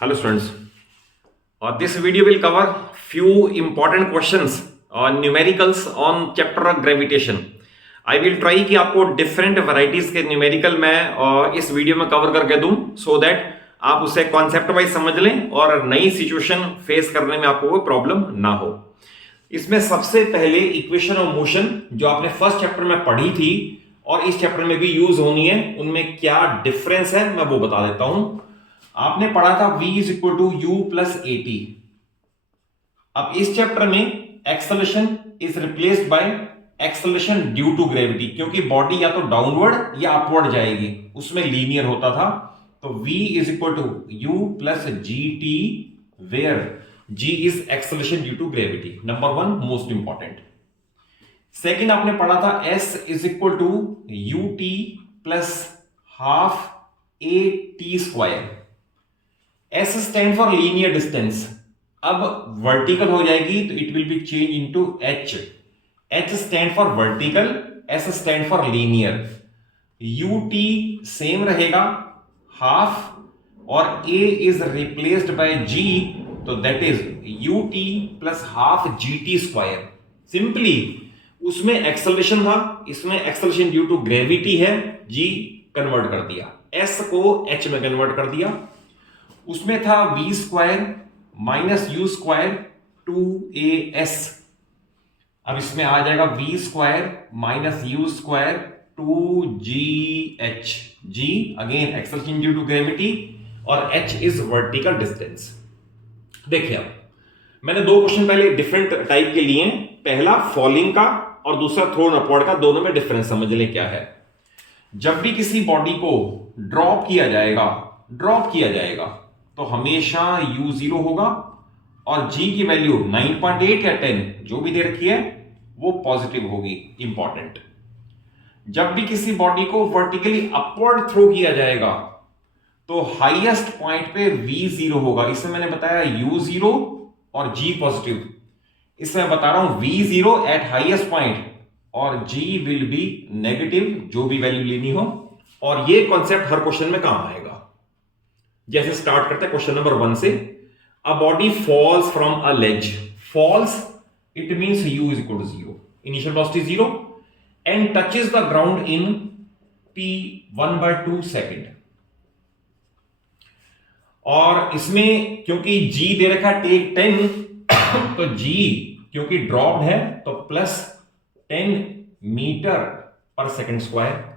Hello students. This video will cover few important questions on numericals on chapter of gravitation. I will try कि आपको different varieties के numerical मैं इस video में cover करके दूं so that आप उसे कॉन्सेप्ट वाइज समझ लें और नई सिचुएशन फेस करने में आपको कोई प्रॉब्लम ना हो। इसमें सबसे पहले इक्वेशन ऑफ मोशन जो आपने फर्स्ट चैप्टर में पढ़ी थी और इस चैप्टर में भी यूज होनी है, उनमें क्या डिफरेंस है मैं वो बता देता हूं। आपने पढ़ा था v is equal to you plus A T. अब इस चैप्टर में acceleration is replaced by acceleration due to gravity, क्योंकि बॉडी या तो डाउनवर्ड या अपवर्ड जाएगी, उसमें लीनियर होता था। तो v is equal to you plus ji T, where g is acceleration due to gravity. Number one most important. Second आपने पढ़ा था s is equal to U T plus half A T square. S stand for linear distance. अब vertical हो जाएगी तो it will be change into H। H stand for vertical, S stand for linear. UT same रहेगा half, और A is replaced bye G, तो that is UT plus half GT square. Simply उसमें acceleration था, इसमें acceleration due to gravity है, G convert कर दिया, S को H में कन्वर्ट कर दिया। उसमें था v square minus U square two A S. अब इसमें आ जाएगा v square minus U square two G H. G again acceleration due to gravity और h इज वर्टिकल डिस्टेंस। देखिए अब मैंने दो क्वेश्चन पहले डिफरेंट टाइप के लिए, पहला फॉलिंग का और दूसरा थ्रोन अपवर्ड का, दोनों में डिफरेंस समझ लें क्या है। जब भी किसी बॉडी को ड्रॉप किया जाएगा तो हमेशा u0 होगा और g की वैल्यू 9.8 या 10 जो भी दे रखी है वो पॉजिटिव होगी। इंपॉर्टेंट। जब भी किसी बॉडी को वर्टिकली अपवर्ड थ्रो किया जाएगा तो हाईएस्ट पॉइंट पे v0 होगा। इसमें मैंने बताया u0 और g पॉजिटिव। इसमें बता रहा हूं v0 एट हाईएस्ट पॉइंट और g विल बी नेगेटिव, जो भी वैल्यू लेनी हो। और ये कॉन्सेप्ट हर क्वेश्चन में काम आएगा। जैसे स्टार्ट करते हैं क्वेश्चन नंबर 1 से। A body falls from a ledge. Falls it means u is equal to 0, initial velocity 0, and touches the ground in t 1/2 second. और इसमें क्योंकि g दे रखा है टेक 10 तो g क्योंकि ड्रॉप्ड है तो plus 10 metre per second square.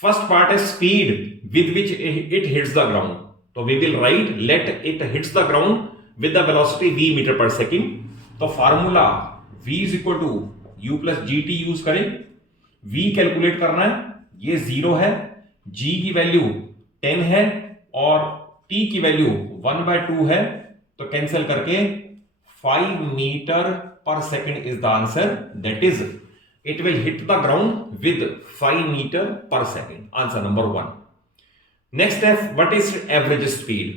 First part है speed with which it hits the ground, तो we will write let it hits the ground with the velocity v metre per second. तो formula v is equal to you plus ji t use करें। v calculate करना है, ये 0 है, g की value 10 है और t की वैल्यू 1/2 है, तो कैंसिल करके 5 metre per second is the answer. That is it will hit the ground with 5 meter per second. Answer number 1. Next है what is average speed।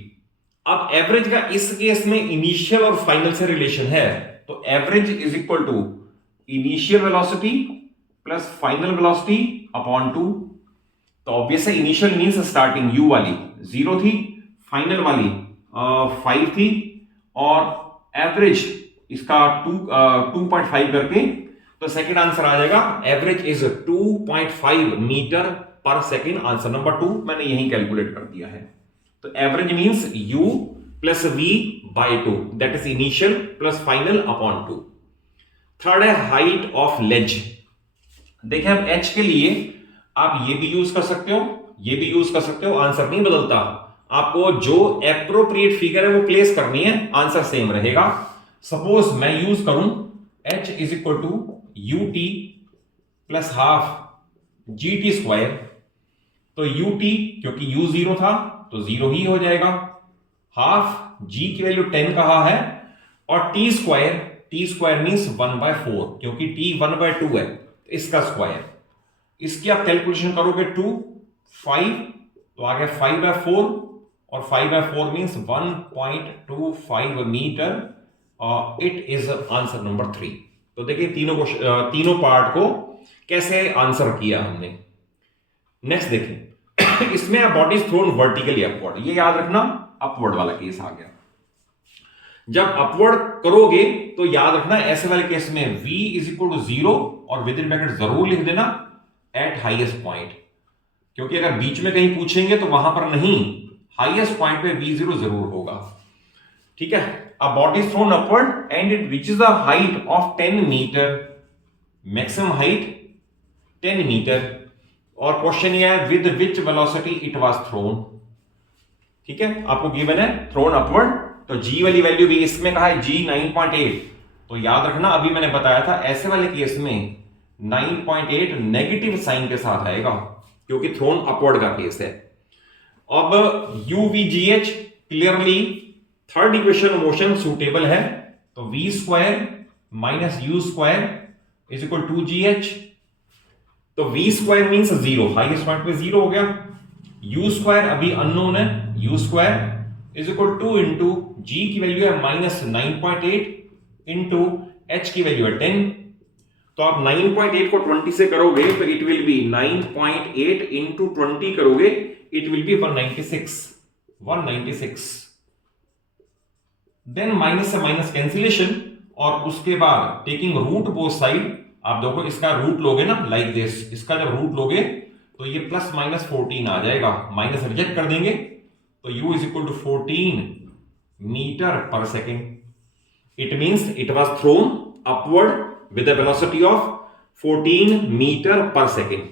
अब एवरेज का इस केस में इनिशियल और फाइनल से रिलेशन है, तो average is equal to initial velocity plus final velocity upon 2। तो ऑब्वियस है इनिशियल मींस स्टार्टिंग, u वाली 0 थी, फाइनल वाली 5 थी, और एवरेज इसका 2.5 करके, तो सेकंड आंसर आ जाएगा average is 2.5 metre per second. Answer number 2 मैंने यही कैलकुलेट कर दिया है। तो average means u plus v by 2, that is initial plus final upon 2। Third है हाइट ऑफ लेज। देखिए अब h के लिए आप ये भी यूज कर सकते हो, ये भी यूज कर सकते हो, आंसर नहीं बदलता। आपको जो एप्रोप्रिएट फिगर है वो प्लेस करनी है, आंसर सेम रहेगा। सपोज मैं यूज करूं h is equal to ut plus half gt square, तो ut क्योंकि u 0 था तो 0 ही हो जाएगा, हाफ g की वैल्यू 10 कहा है, और t स्क्वायर मींस 1/4, क्योंकि t 1/2 है तो इसका स्क्वायर। इसकी आप कैलकुलेशन करोगे 2 5 तो आ गया 5/4, और 5/4 means 1.25 metre. It is answer number 3। तो देखिए तीनों पार्ट को कैसे आंसर किया हमने। नेक्स्ट देखिए इसमें body is thrown vertically upward, ये याद रखना, अपवर्ड वाला केस आ गया। जब अपवर्ड करोगे तो याद रखना ऐसे वाले केस में v इज इक्वल टू 0 और विद इन ब्रैकेट जरूर लिख देना एट हाईएस्ट पॉइंट, क्योंकि अगर बीच में कहीं पूछेंगे तो वहां पर नहीं, हाईएस्ट पॉइंट पे v0 जरूर होगा। ठीक है, a body is thrown upward and it reaches the height of 10 metre, maximum height 10 metre, और क्वेश्चन ये है with which velocity it was thrown. ठीक है, आपको गिवन है थ्रोन अपवर्ड, तो g वाली वैल्यू भी इसमें कहा है g 9.8, तो याद रखना अभी मैंने बताया था ऐसे वाले केस में 9.8 नेगेटिव साइन के साथ आएगा, क्योंकि थ्रोन अपवर्ड का केस है। अब UVGH clearly third equation motion suitable है, तो v square minus u square is equal to GH, तो v square means 0, highest point पे 0 हो गया, u स्क्वायर अभी अननोन है, u square is equal to into g की वैल्यू है माइनस 9.8 इंटू h की वैल्यू है 10, तो आप 9.8 को 20 से करोगे तो इट विल बी 9.8 इंटू 20 करोगे, it will be 196। Then minus से माइनस कैंसिलेशन, और उसके बाद टेकिंग रूट बोथ साइड, आप देखो इसका रूट लोगे ना लाइक दिस, इसका जब रूट लोगे तो ये प्लस माइनस 14 आ जाएगा, माइनस रिजेक्ट कर देंगे तो u is equal to 14 metre per second. It means it was thrown upward with a velocity of 14 metre per second.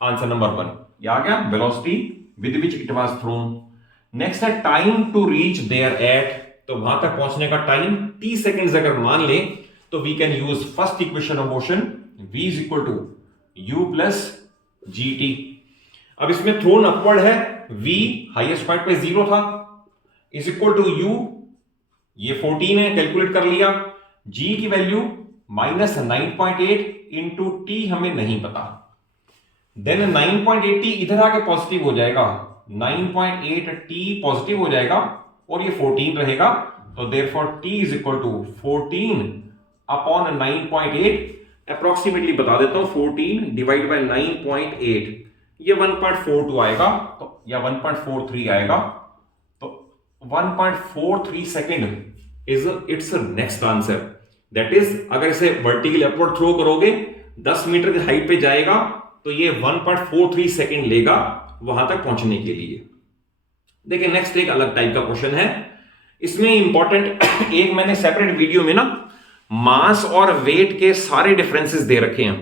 Answer number 1 ये आ गया, velocity with which it was thrown. Next है time to reach there at, तो वहां तक पहुंचने का time t seconds अगर मान ले तो we can use first equation of motion, v is equal to u plus gt। अब इसमें थ्रोन अपवर्ड है, v हाईएस्ट पॉइंट पे 0 था, इज इक्वल टू u, ये 14 है, कैलकुलेट कर लिया, g की वैल्यू माइनस 9.8 इंटू टी हमें नहीं पता, देन 9.8t इधर आके पॉजिटिव हो जाएगा, 9.8t पॉजिटिव हो जाएगा और ये 14 रहेगा, तो therefore t is equal to 14 upon 9.8, approximately बता देता हूं, 14 डिवाइड बाय 9.8, ये 1.42 आएगा, तो या 1.43 आएगा, तो 1.43 second is it's next answer. That is अगर इसे वर्टिकली अपवर्ड थ्रो करोगे 10 मीटर की हाइट पे जाएगा तो ये 1.43 सेकेंड लेगा वहां तक पहुंचने के लिए। देखिए नेक्स्ट एक अलग टाइप का क्वेश्चन है, इसमें इंपॉर्टेंट एक मैंने सेपरेट वीडियो में ना मास और वेट के सारे डिफरेंसेस दे रखे हैं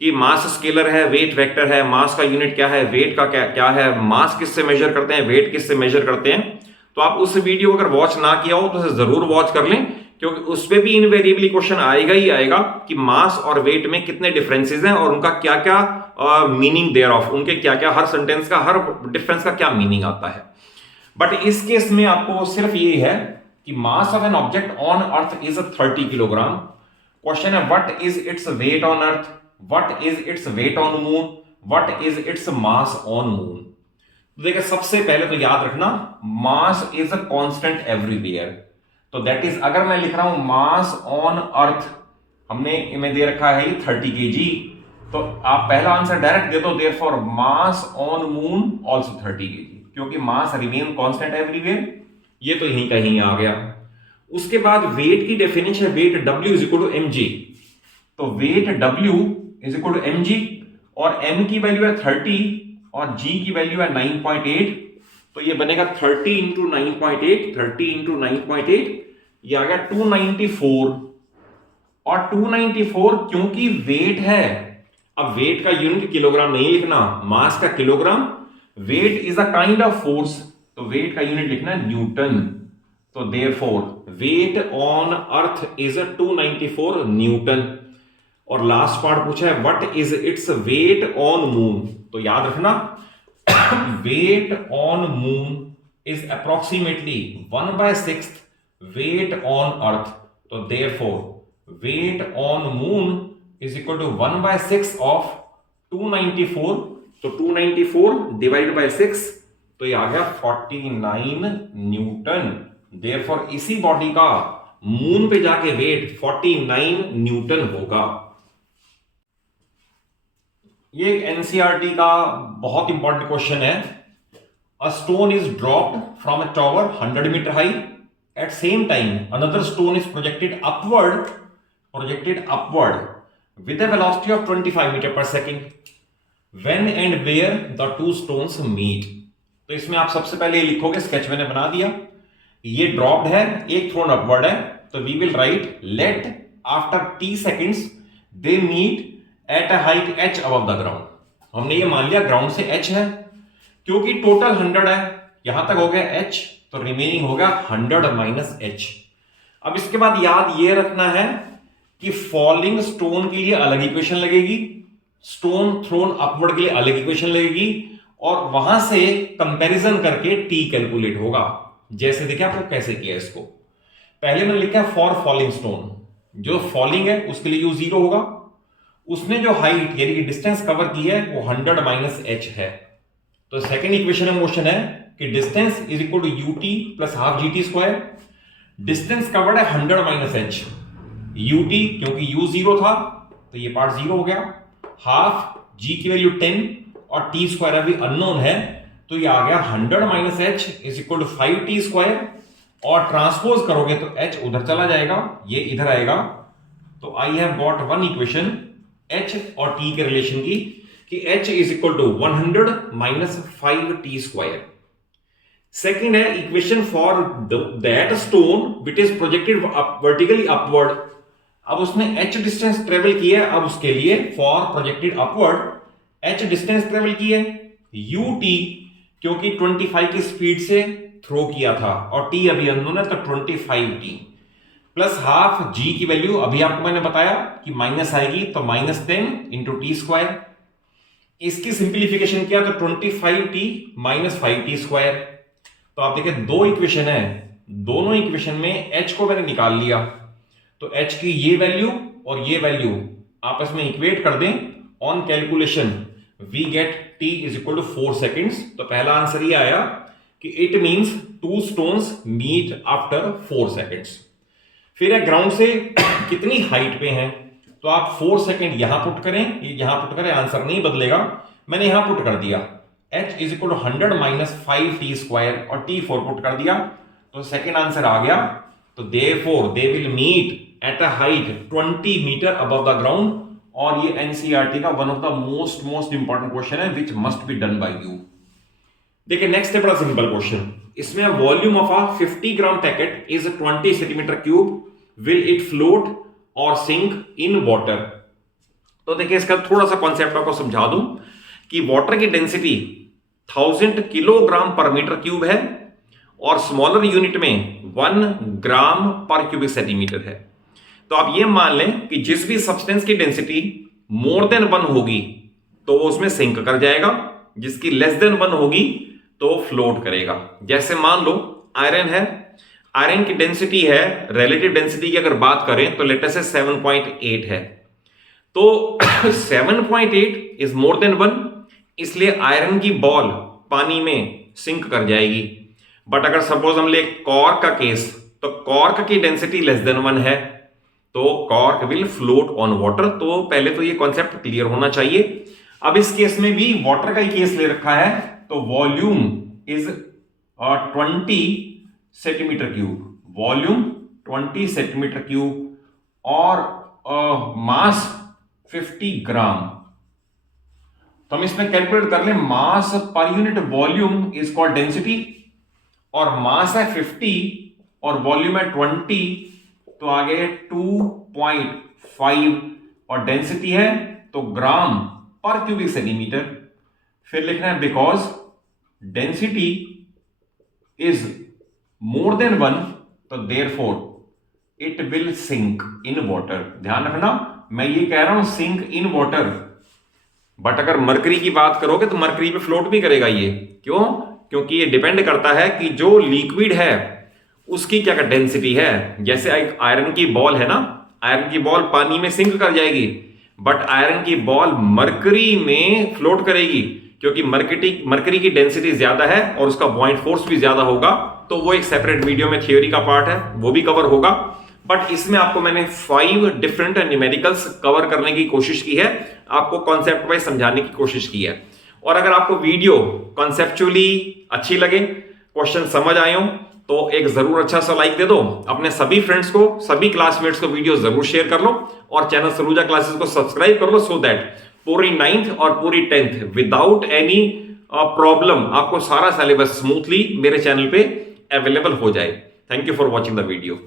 कि मास स्केलर है, वेट वेक्टर है, मास का यूनिट क्या है, वेट का क्या है, मास किससे मेजर करते हैं, वेट किससे मेजर करते हैं। तो आप उस वीडियो अगर वॉच ना किया हो तो उसे जरूर वॉच कर लें, क्योंकि उस पर भी इनवेरिएबली क्वेश्चन आएगा ही आएगा कि मास और वेट में कितने डिफरेंसेस हैं और उनका क्या क्या मीनिंग देयर ऑफ, उनके क्या क्या, हर सेंटेंस का, हर डिफरेंस का क्या मीनिंग आता है। बट इस केस में आपको सिर्फ ये है कि mass of an object on earth is 30 kilogram. Question है what is its weight on earth, what is its weight on moon, what is its mass on moon. तो देखिए सबसे पहले तो याद रखना mass is a constant everywhere, तो that is अगर मैं लिख रहा हूं मास ऑन अर्थ, हमने इमें दे रखा है 30 kg, तो आप पहला आंसर डायरेक्ट दे दो, therefore mass on moon also 30 kg, क्योंकि मास रिमेन कांस्टेंट एवरीवेयर, ये तो यहीं कहीं आ गया। उसके बाद वेट की डेफिनेशन है weight W is equal to mg, तो weight W is equal to mg और m की वैल्यू है 30 और g की वैल्यू है 9.8, तो ये बनेगा 30 इंटू 9.8, 30 इंटू 9.8, ये आ गया 294, और 294 क्योंकि वेट है, अब वेट का यूनिट किलोग्राम नहीं लिखना, मास का kilogram, weight is a kind of force, तो वेट का यूनिट लिखना है न्यूटन, तो therefore weight on earth is 294 newton. और लास्ट पार्ट पूछा है what is its weight on moon, तो याद रखना weight on moon is approximately 1/6 weight on earth, तो therefore weight on moon is equal to 1/6 of 294, तो 294 divide by 6, तो ये आ गया 49 न्यूटन। देयरफॉर इसी बॉडी का मून पे जाके वेट 49 न्यूटन होगा। ये एक एनसीईआरटी का बहुत इंपॉर्टेंट क्वेश्चन है A stone is dropped from a tower 100 meter high. At same time, another stone is projected upward with a velocity of 25 meter per second. When and where the two stones meet. तो इसमें आप सबसे पहले ये लिखोगे, sketch मैंने बना दिया, ये ड्रॉप्ड है, एक थ्रोन अपवर्ड है, तो we will write let after t seconds they meet at a height h above the ground. हमने ये मान लिया ग्राउंड से h है, क्योंकि टोटल 100 है, यहां तक हो गया h, तो रिमेनिंग हो गया 100 माइनस h. अब इसके बाद याद ये रखना है कि फॉलिंग स्टोन के लिए अलग इक्वेशन लगेगी, स्टोन थ्रोन अपवर्ड के लिए अलग इक्वेशन लगेगी, और वहां से कंपैरिजन करके t कैलकुलेट होगा. जैसे देखिए आपको कैसे किया इसको. पहले मैंने लिखा फॉर फॉलिंग स्टोन, जो फॉलिंग है उसके लिए u 0 होगा, उसने जो हाइट यानी कि डिस्टेंस कवर की है वो 100 माइनस h है. तो सेकेंड इक्वेशन ऑफ मोशन है कि distance is equal to ut plus half gt square. Distance covered है 100 माइनस h, ut क्योंकि u 0 था तो ये पार्ट 0 हो गया, हाफ g की वैल्यू 10 और t स्क्वायर अभी अननोन है, तो ये आ गया 100 minus h is equal to 5t square, और ट्रांसपोज करोगे तो h उधर चला जाएगा, ये इधर आएगा. तो I have got one equation h और t के रिलेशन की कि h is equal to 100 minus 5t square. Second है equation for that stone which is projected vertically upward. अब उसने h डिस्टेंस ट्रेवल किया है, अब उसके लिए for projected upward h distance travel की है, ut क्योंकि 25 की स्पीड से थ्रो किया था और t अभी अननोन है तो 25t प्लस हाफ g की वैल्यू अभी आपको मैंने बताया कि माइनस आएगी, तो माइनस 10 इंटू टी स्क्वायर. इसकी सिंप्लीफिकेशन किया तो 25t माइनस 5t स्क्वायर. तो आप देखिए दो इक्वेशन है, दोनों इक्वेशन में h को मैंने निकाल लिया, तो h की ये वैल्यू और ये वैल्यू आपस में इक्वेट कर दें. On calculation we get t is equal to 4 seconds. तो पहला आंसर ये आया कि it means two stones meet after 4 seconds. फिर है ग्राउंड से कितनी हाइट पे हैं, तो आप 4 सेकेंड यहां पुट करें, यहां पुट करें, आंसर नहीं बदलेगा, मैंने यहां पुट कर दिया h is equal to 100 minus 5t square और t 4 पुट कर दिया, तो सेकेंड आंसर आ गया. तो therefore they will meet at a height 20 metre above the ground. और ये एनसीईआरटी का one of the most important question है which must be done by you. देखिए नेक्स्ट है बड़ा सिंपल क्वेश्चन. इसमें volume of a 50 gram packet is 20 centimetre cube, will it float और sink in water. तो देखिए इसका थोड़ा सा कॉन्सेप्ट आपको समझा दूं कि वाटर की डेंसिटी 1000 किलोग्राम पर मीटर क्यूब है और स्मॉलर यूनिट में 1 ग्राम पर क्यूबिक सेंटीमीटर है. तो आप ये मान लें कि जिस भी सब्सटेंस की डेंसिटी मोर देन 1 होगी तो वो उसमें सिंक कर जाएगा, जिसकी लेस देन 1 होगी तो फ्लोट करेगा. जैसे मान लो आयरन है, आयरन की डेंसिटी है, रिलेटिव डेंसिटी की अगर बात करें तो लेट अस से 7.8 है, तो 7.8 इज मोर देन 1, इसलिए आयरन की बॉल पानी में सिंक कर जाएगी. बट अगर सपोज हम ले कॉर्क का केस, तो कॉर्क की डेंसिटी लेस देन 1 है, तो cork will float on water. तो पहले तो ये कॉन्सेप्ट क्लियर होना चाहिए. अब इस केस में भी वाटर का ही केस ले रखा है, तो volume is 20 centimetre cube, volume 20 centimetre cube और मास 50 ग्राम. तो हम इसमें कैलकुलेट कर लें, mass per unit volume is called density, और मास है 50 और वॉल्यूम है 20, तो आगे 2.5 और डेंसिटी है तो ग्राम पर क्यूबिक सेंटीमीटर. फिर लिखना है because density is more than 1, तो therefore it will sink in water. ध्यान रखना मैं ये कह रहा हूं सिंक इन वाटर, बट अगर मरकरी की बात करोगे तो मरकरी पे फ्लोट भी करेगा ये. क्यों? क्योंकि ये डिपेंड करता है कि जो लिक्विड है उसकी क्या डेंसिटी है. जैसे आयरन की बॉल है ना, आयरन की बॉल पानी में सिंक कर जाएगी, बट आयरन की बॉल मरकरी में फ्लोट करेगी, क्योंकि मरकरी की डेंसिटी ज्यादा है और उसका बॉइंट फोर्स भी ज्यादा होगा. तो वो एक सेपरेट वीडियो में थियोरी का पार्ट है, वो भी कवर होगा. बट इसमें आपको मैंने 5 डिफरेंट न्यूमेरिकल्स कवर करने की कोशिश की है, आपको कॉन्सेप्ट वाइज समझाने की कोशिश की है. और अगर आपको वीडियो कॉन्सेप्चुअली अच्छी लगे, क्वेश्चन समझ आए हो, तो एक जरूर अच्छा सा लाइक दे दो। अपने सभी फ्रेंड्स को, सभी क्लासमेट्स को वीडियो जरूर शेयर कर लो और चैनल सलूजा क्लासेस को सब्सक्राइब कर लो, सो दैट पूरी 9th और पूरी 10th विदाउट एनी प्रॉब्लम आपको सारा सिलेबस स्मूथली मेरे चैनल पे अवेलेबल हो जाए। Thank you for watching the video.